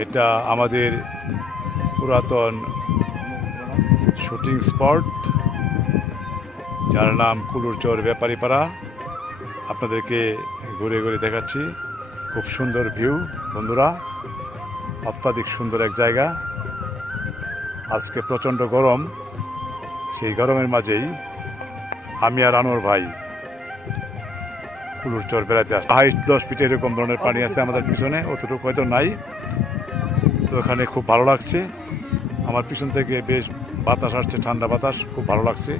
এটা আমাদের পুরাতন শুটিং স্পট, যার নাম কুলুরচর ব্যাপারীপাড়া। আপনাদেরকে ঘুরে ঘুরে দেখাচ্ছি। খুব সুন্দর ভিউ বন্ধুরা, অত্যাধিক সুন্দর এক জায়গা। আজকে প্রচণ্ড গরম, সেই গরমের মাঝেই আমি আর আনোয়ার ভাই কুলুরচর বেড়াতে আসছি। হাইট 10 ফিট এরকম ধরনের পানি আছে আমাদের পিছনে, অতটুকু হয়তো নাই। তো এখানে খুব ভালো লাগছে। আমার পিছন থেকে বেশ বাতাস আসছে, ঠান্ডা বাতাস, খুব ভালো লাগছে।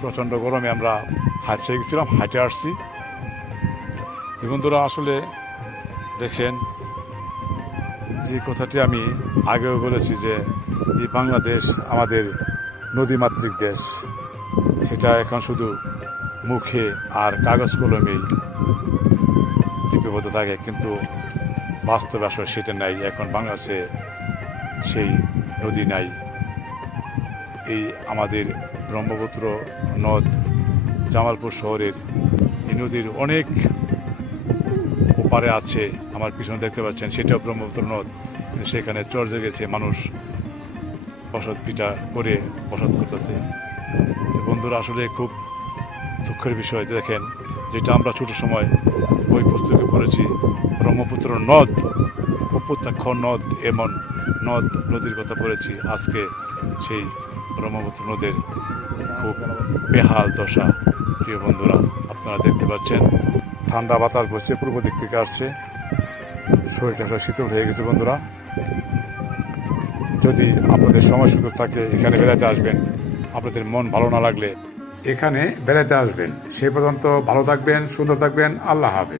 প্রচণ্ড গরমে আমরা হাঁটতে গেছিলাম, হাঁটে আসছি। বন্ধুরা আসলে দেখেন, যে কথাটি আমি আগেও বলেছি যে এই বাংলাদেশ আমাদের নদীমাতৃক দেশ, সেটা এখন শুধু মুখে আর কাগজ কলমেই লিপিবদ্ধ থাকে, কিন্তু বাস্তবে আসলে সেটা নাই। এখন বাংলাদেশে সেই নদী নাই। এই আমাদের ব্রহ্মপুত্র নদ, জামালপুর শহরের এই নদীর অনেক ওপারে আছে, আমার পিছনে দেখতে পাচ্ছেন, সেটাও ব্রহ্মপুত্র নদ। সেখানে চর জেগেছে, মানুষ বসত পিটা করে বসত করতেছে। বন্ধুরা আসলে খুব দুঃখের বিষয়। দেখেন, যেটা আমরা ছোট সময় বই পুস্তকে পড়েছি, ব্রহ্মপুত্র নদ, কপোতাক্ষ নদ, এমন নদ নদীর কথা পড়েছি, আজকে সেই ব্রহ্মপুত্র নদের খুব বেহাল দশা। প্রিয় বন্ধুরা, আপনারা দেখতে পাচ্ছেন, ঠান্ডা বাতাস বসছে, পূর্ব দিক থেকে আসছে, শরীরটা শীতল হয়ে গেছে। বন্ধুরা, যদি আপনাদের সময় সুযোগ থাকে এখানে বেড়াতে আসবেন। আপনাদের মন ভালো না লাগলে এখানে বেড়াতে আসবেন। সেই পর্যন্ত ভালো থাকবেন, সুন্দর থাকবেন। আল্লাহ হাফেজ।